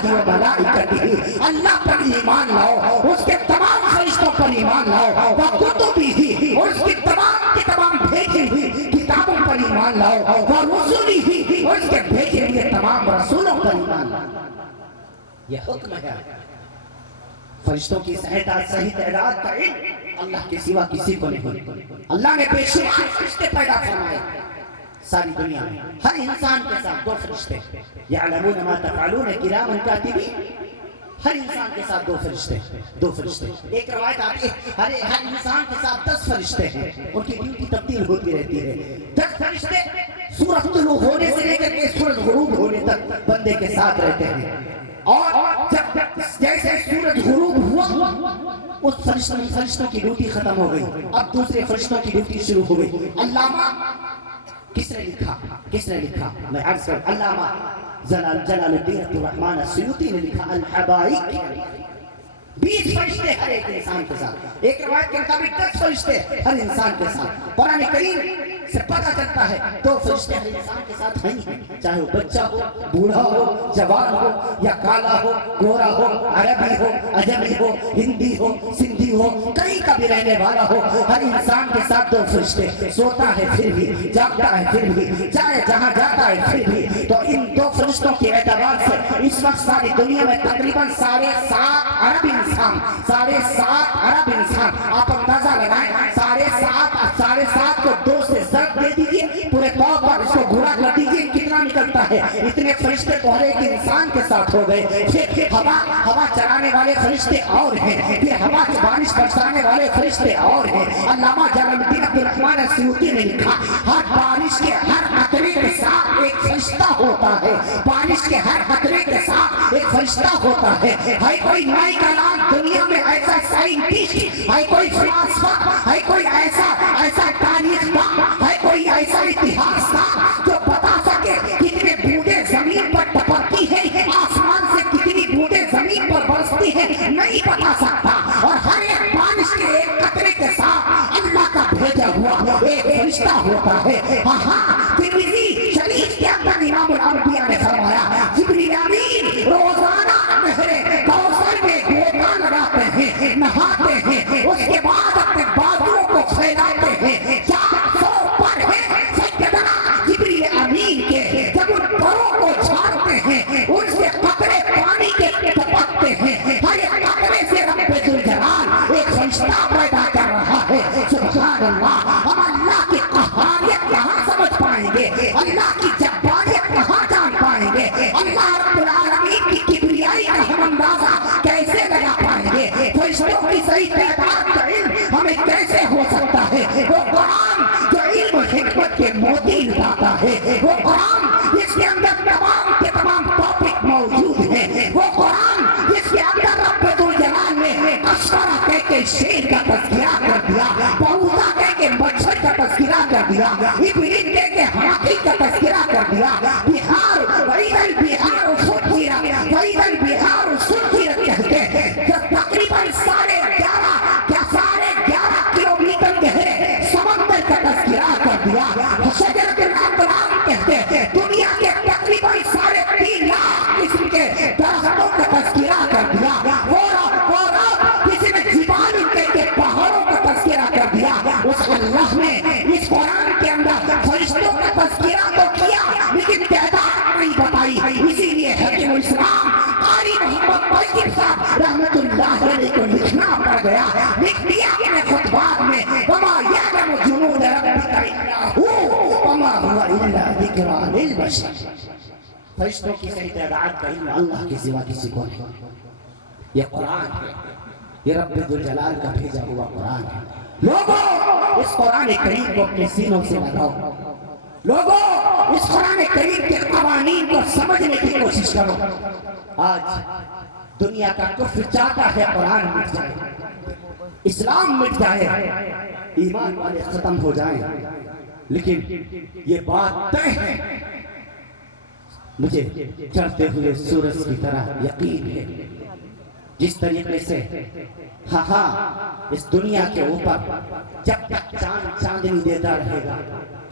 बिल्लाहि व मलाइकतिही, अल्लाह पर ईमान लाओ, उसके तमाम फरिश्तों पर ईमान लाओ, व कुतुबिही, और उसकी तमाम की तमाम भेजी हुई किताबों पर ईमान लाओ, व रुसुलिही, और उसके भेजे हुए तमाम रसूलों पर ईमान लाओ। ये हुक्म है। फरिश्तों की सही तादाद का इल्म अल्लाह के सिवा किसी को नहीं। अल्लाह ने बेशुमार फरिश्ते पैदा फरमाए सारी दुनिया में, हर इंसान के साथ दो फरिश्ते, यअलमून मा तफ़अलून किरामन कातिबीन, हर इंसान के साथ दो फरिश्ते। एक रवायत आती है हर इंसान के साथ 10 फरिश्ते हैं, उनकी ड्यूटी तब्दील होती रहती है। 10 फरिश्ते सूरज तुलू होने से लेकर के सूरज गुरूब होने तक बंदे के साथ रहते हैं, और जब जैसे सूरज गुरूब हुआ उस फरिश्तों की ड्यूटी खत्म हो गई, अब दूसरे फरिश्तों की ड्यूटी शुरू हो गई। अल्लामा किसने लिखा मैं अर्ज कर, अल्लामा जलालुद्दीन अब्दुल रहमान अस्सुयूती ने लिखा अल हबाइक, 20 फरिश्ते हर एक इंसान के साथ। एक रवायत के मुताबिक 10 फरिश्ते हर इंसान के साथ। कुरान करीम से पता चलता है 2 फरिश्ते हर इंसान के साथ हैं, चाहे वो बच्चा हो, बूढ़ा हो, जवान हो, या काला हो, गोरा हो, अरबी हो, अजमी हो, हिंदी हो, सिंधी हो, कहीं का भी रहने वाला हो, हर इंसान के साथ 2 फरिश्ते। सोता है फिर भी, जागता है फिर भी, चाहे जहाँ जाता है फिर भी। तो इन 2 फरिश्तों के एतबार से इस वक्त सारी दुनिया में तकरीबन 7.5 अरब इंसान, आप अंदाजा लगाएं, 7.5 को 2 से ज़रब दे दीजिए, पूरे तौर पर इसको गुणा कर दीजिए, कितना निकलता है। इतने फरिश्ते तो हर एक इंसान के साथ हो गए। फिर हवा चलाने वाले फरिश्ते और हैं, फिर हवा से बारिश बरसाने वाले फरिश्ते और हैं। अल्लामा जलालुद्दीन अब्दुल रहमान अस्सुयूती ने लिखा हर बारिश के हर कतरे के साथ एक फरिश्ता होता है, बारिश के हर कतरे के साथ एक फरिश्ता होता है। है कोई नई कलाम दुनिया में ऐसा साइंटिस्ट, है कोई फिलासफर, है कोई ऐसा तारीखदान, है कोई ऐसा इतिहासदान जो बता सके कितने बूंदें जमीन पर टपकती है, आसमान से कितनी बूंदें जमीन पर बरसती है, नहीं बता सकता। और हर एक बारिश के एक कतरे के साथ अल्लाह का भेजा हुआ एक फरिश्ता होता है। हाँ, तिर्मिज़ी शरीफ के अंदर इमाम अल-अंबिया ने फरमाया जिब्रील अमीन रोजाना नहरे कौसर में गोता लगाते हैं, नहाते हैं, उसके बाद अपने बाजुओं को फैलाते हैं। 400 पर है सैयदना जिब्रील अमीन के, जब उन परों को झाड़ते हैं उनसे कतरे पानी के टपकते हैं। हर एक कतरे से रब्बे जुल जलाल एक फरिश्ता पैदा कर रहा है। सुभान अल्लाह, हम अल्लाह की क़हारियत कहाँ समझ पाएंगे, अल्लाह की जब्बारियत कहाँ जान पाएंगे, अल्लाह रब्बुल आलमीन की किबरियाई का हम अंदाजा कैसे लगा पाएंगे, फरिश्तों की सही तादाद का इल्म हमें कैसे हो सकता है। वो कुरान जो इल्म हिकमत के मोती लुटाता है, वो कुरान जिसके अंदर तमाम के तमाम टॉपिक मौजूद हैं, वो कुरान जिसके अंदर रब्बुल जलाल ने अश्वरा कह के शेर का तज़किरा कर दिया, बऊज़ा कह के मच्छर का तज़किरा कर दिया, इब्लीस कह के हाथी का तज़किरा कर दिया। बिहार सुरखीरत कहते हैं जो तकरीबन 11.5 किलोमीटर गहरे समंदर का तज़किरा कर दिया। शजरतुल अक़लाम कहते हैं दुनिया के तकरीबन 3.5 लाख किस्म के दरख्तों का तज़किरा कर दिया। वो किसी ने जिबाल के पहाड़ों का तज़किरा कर दिया। उस अल्लाह ने इस कुरान के अंदर फरिश्तों का तज़किरा तो किया लेकिन तादाद नहीं बताई। इसीलिए हकीमुल इस्लाम क़ारी मोहम्मद तय्यब साहब रहमतुल्लाह अलैह को लिखना पड़ गया। लिख दिया अपने खुतबात में वमा यअलमु जुनूद रब्बिका इल्ला हू वमा हुवा इल्ला ज़िक्रा लिल बशर। फरिश्तों की सही तादाद का इल्म अल्लाह के सिवा किसी को नहीं। ये कुरान है, ये रब्बुल जलाल का भेजा हुआ कुरान है। लोगों, इस कुरान करीम को अपने सीनों से लगाओ। लोगों, इस कुरान करीम के कवानीन को समझने की कोशिश करो। आज दुनिया का कुफ्र चाहता है कुरान मिट जाए, इस्लाम मिट जाए, ईमान वाले खत्म हो जाएं, लेकिन ये बात तय है, मुझे चढ़ते हुए सूरज की तरह यकीन है। जिस तरीके से इस दुनिया के ऊपर जब तक चांद चांदनी देता रहेगा,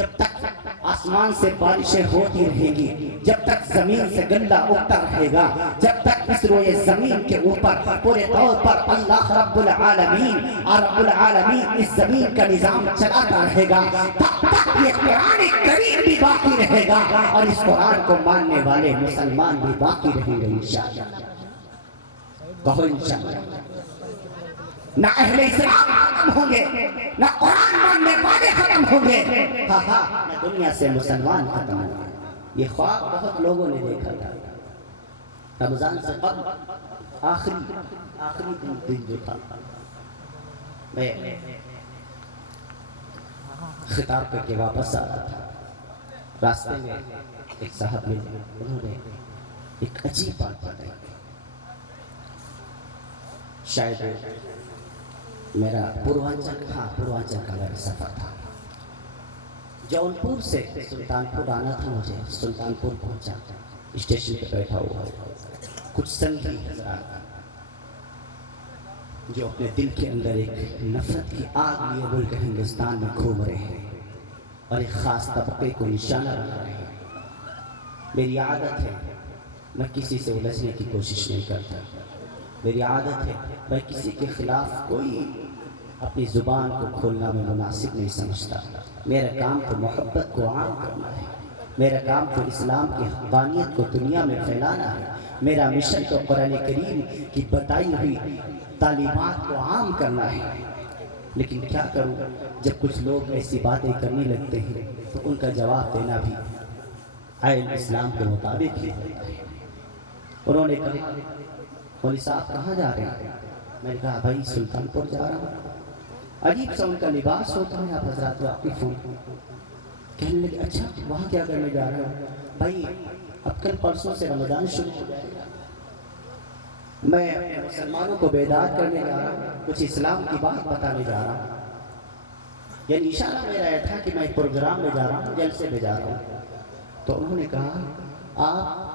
جب تک آسمان سے بارشیں ہوتی رہیں گی، جب تک زمین سے گلہ اگتا رہے گا، جب تک اس روئے زمین کے اوپر پورے طور پر اللہ رب العالمین اور رب العالمین اس زمین کا نظام چلاتا رہے گا، تب تک یہ قرآن کریم بھی باقی رہے گا اور اس قرآن کو ماننے والے مسلمان بھی باقی رہیں گے انشاءاللہ۔ کہو انشاءاللہ۔ نہ اہل اسلام ختم ہوں گے، نہ قرآن ماننے والے ختم ہوں گے، نہ دنیا سے مسلمان ختم ہوں گے۔ یہ خواب بہت لوگوں نے دیکھا تھا۔ رمضان سے قبل آخری دن جو تھا، میں خطاب کر کے واپس آ رہا تھا، راستے میں ایک صاحب ملے، انہوں نے ایک عجیب بات بتائی۔ شاید میرا پوروانچل کا میرا سفر تھا، جونپور سے سلطانپور آنا تھا مجھے۔ سلطانپور پہنچا، اسٹیشن پہ بیٹھا ہوا کچھ سنگی حضرات جو اپنے دل کے اندر ایک نفرت کی آگ لیے ملک ہندوستان میں گھوم رہے ہیں اور ایک خاص طبقے کو نشانہ بنا رہے ہیں۔ میری عادت ہے میں کسی سے الجھنے کی کوشش نہیں کرتا، میری عادت ہے میں کسی کے خلاف کوئی اپنی زبان کو کھولنا میں مناسب نہیں سمجھتا۔ میرا کام تو محبت کو عام کرنا ہے، میرا کام تو اسلام کی حقانیت کو دنیا میں پھیلانا ہے، میرا مشن تو قرآن کریم کی بتائی ہوئی تعلیمات کو عام کرنا ہے۔ لیکن کیا کروں، جب کچھ لوگ ایسی باتیں کرنے لگتے ہیں تو ان کا جواب دینا بھی آئین اسلام کے مطابق ہی ہوتا ہے۔ انہوں نے کہا مولوی صاحب کہاں جا رہے ہیں؟ میں نے کہا بھائی سلطانپور جا رہا ہوں۔ عجیب سا ان کا لباس ہوتا ہے، آپ حضرات واقف ہوں۔ کہنے لگے اچھا وہاں کیا کرنے جا رہے ہو؟ بھائی اب کل پرسوں سے رمضان شروع ہو جائے گا، میں مسلمانوں کو بیدار کرنے جا رہا ہوں، کچھ اسلام کی بات بتانے جا رہا ہوں۔ یعنی اشارہ میرا یہ تھا کہ میں ایک پروگرام میں جا رہا ہوں، جلسے میں جا رہا ہوں۔ تو انہوں نے کہا آپ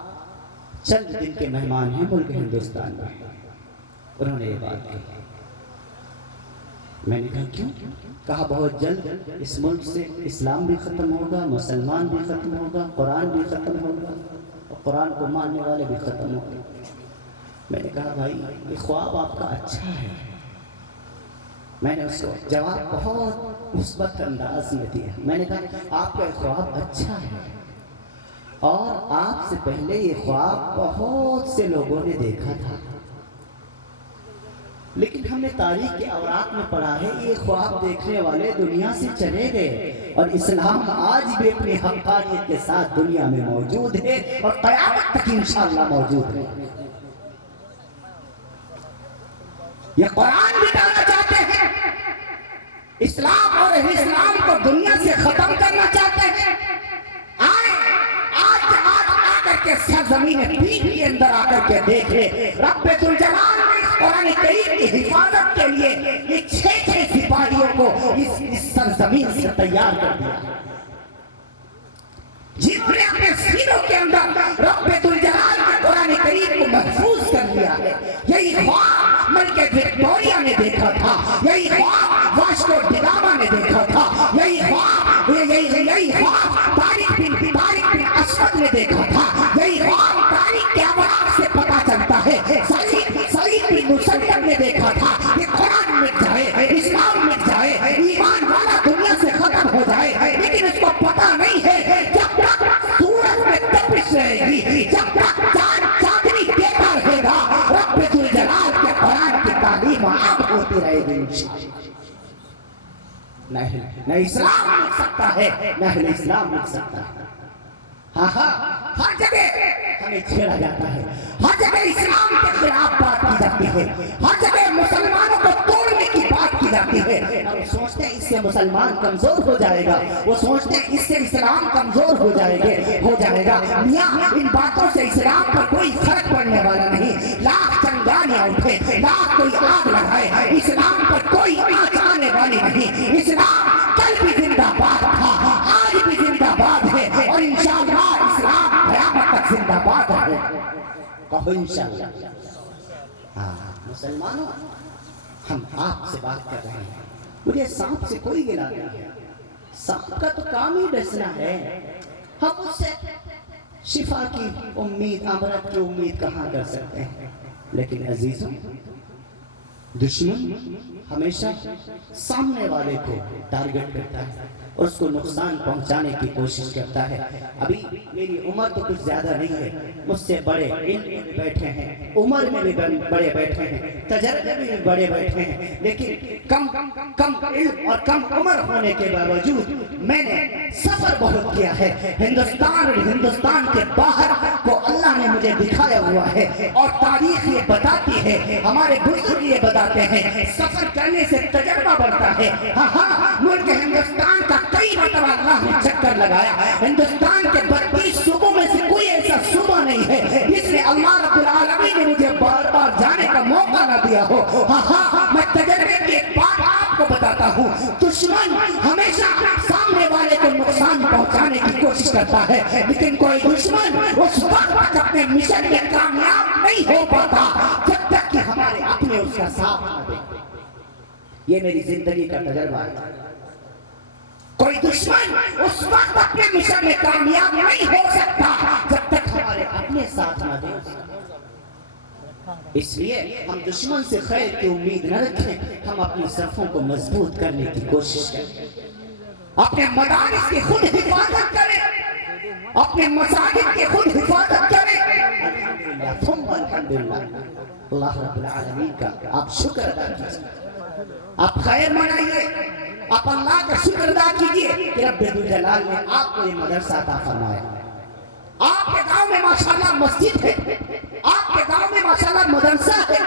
چند دن کے مہمان ہیں ملک ہندوستان میں۔ انہوں نے یہ بات کہی، میں نے کہا کیوں؟ کہا بہت جلد اس ملک سے اسلام بھی ختم ہوگا، مسلمان بھی ختم ہوگا، قرآن بھی ختم ہوگا اور قرآن کو ماننے والے بھی ختم ہوں گے۔ میں نے کہا بھائی یہ خواب آپ کا اچھا ہے۔ میں نے اس کو جواب بہت مثبت انداز میں دیا، میں نے کہا آپ کا خواب اچھا ہے اور آپ سے پہلے یہ خواب بہت سے لوگوں نے دیکھا تھا، لیکن ہم نے تاریخ کے اوراق میں پڑھا ہے یہ خواب دیکھنے والے دنیا سے چلے گئے اور اسلام آج بھی اپنی حقانیت کے ساتھ دنیا میں موجود ہے اور قیامت تک انشاءاللہ موجود ہے۔ یہ قرآن بتانا چاہتے ہیں، اسلام اور اسلام کو دنیا سے ختم کرنا چاہتے ہیں۔ آج آ کر کے سرزمین پیر کے اندر آ کر کے دیکھ لے، رب ذوالجلال نے اس قرآن کریم کی حفاظت کے لیے یہ 6 سپاہیوں کو اس سرزمین سے تیار کر دیا، جنہوں نے اپنے سینوں کے اندر رب ذوالجلال کے قرآن کریم کو محفوظ کر لیا ہے۔ یہی خواب ملکہ وکٹوریہ نے دیکھا تھا، یہی خواب واسکو ڈی گاما نے دیکھا تھا، یہی خواب طارق بن اسود نے دیکھا تھا، یہی خواب تاریخ کے اوراق سے پتہ چلتا ہے۔ سعید بن مسلم نے دیکھا تھا کہ قرآن مٹ جائے، اسلام مٹ جائے، ایمان والا دنیا سے ختم ہو جائے، لیکن اس کو پتہ نہیں ہے جب تک سورج میں تپش رہے گی، جب تک چاندنی دیتا رہے گا، رب ذوالجلال کے قرآن کی تعلیم عام ہوتی رہے گی انشاءاللہ۔ نہ اسلام مٹ سکتا ہے، نہ اسلام مٹ سکتا ہے۔ ہر جگہ ہمیں چھیڑا جاتا ہے، ہر جگہ اسلام کے خلاف بات کی جاتی ہے، ہر جگہ مسلمانوں کو توڑنے کی بات کی جاتی ہے۔ وہ سوچتے ہیں اس سے مسلمان کمزور ہو جائے گا، وہ سوچتے ہیں اس سے اسلام کمزور ہو جائے گا۔ میاں ان باتوں سے اسلام پر کوئی فرق پڑنے والا نہیں، لاکھ چنگاریاں اٹھے، لاکھ کوئی آگ لگائے، اسلام پر کوئی آنچ آنے والی نہیں۔ اسلام کل بھی زندہ باد تھا، آج بھی زندہ باد ہے اور انشاءاللہ اسلام قیامت تک زندہ باد ہے۔ کہو انشاءاللہ۔ مسلمانوں ہم آپ سے بات کر رہے ہیں، مجھے سانپ سے کوئی گلا نہیں ہے، साहब का तो काम ही डसना है, हम उससे शिफा की उम्मीद, अमरत की उम्मीद कहाँ कर सकते हैं। लेकिन अजीजों, दुश्मन हमेशा सामने वाले को टारगेट करता है और उसको नुकसान पहुंचाने की कोशिश करता है। अभी मेरी उम्र तो कुछ ज्यादा नहीं है, मुझसे बड़े इल्म में बैठे हैं, उम्र में भी बड़े बैठे हैं, तजर्बे में भी बड़े बैठे हैं, लेकिन कम इल्म और कम उम्र होने के बावजूद मैंने सफर बहुत किया है। हिंदुस्तान और हिंदुस्तान के बाहर को अल्लाह ने मुझे दिखाया हुआ है और तारीख ये बताती है, हमारे बुजुर्ग ये बताते हैं, सफर करने से तजर्बा बढ़ता है। हाँ, मुल्क हिंदुस्तान का कई मरतबा अल्लाह ने चक्कर लगाया। हिंदुस्तान के 32 सूबों में से कोई ऐसा सूबा नहीं है जिसने अल्लाह रब्बुल आलमीन ने मुझे बार बार जाने का मौका ना दिया हो। हाँ, मैं तजर्बे की एक बात आपको बताता हूँ, दुश्मन हमेशा सामने वाले को नुकसान पहुंचाने की कोशिश करता है, लेकिन कोई दुश्मन उस वक्त तक अपने मिशन में कामयाब नहीं हो पाता जब तक कि हमारे अपने उसका साथ ना दे। ये मेरी जिंदगी का तजर्बा है। कोई दुश्मन उस वक्त अपने मिशन में कामयाब नहीं हो सकता जब तक हमारे अपने साथ ना दे। इसलिए हम दुश्मन से खैर की उम्मीद न रखें, हम अपनी सफ़ों को मजबूत करने की कोशिश करें, अपने मदारिस की खुद हिफाजत करें, अपने मसाजिद की खुद हिफाजत करें। अल्हम्दुलिल्लाह, अल्लाह रब्बुल आलमीन का आप शुक्र अदा कीजिए, आप खैर मनाइए, आप अल्लाह का शुक्र अदा कीजिए कि रब्बुल जलाल ने आपको ये मदरसा अता फरमाया। आपके गांव में माशाल्लाह मस्जिद है, आपके गांव में माशाल्लाह मदरसा है,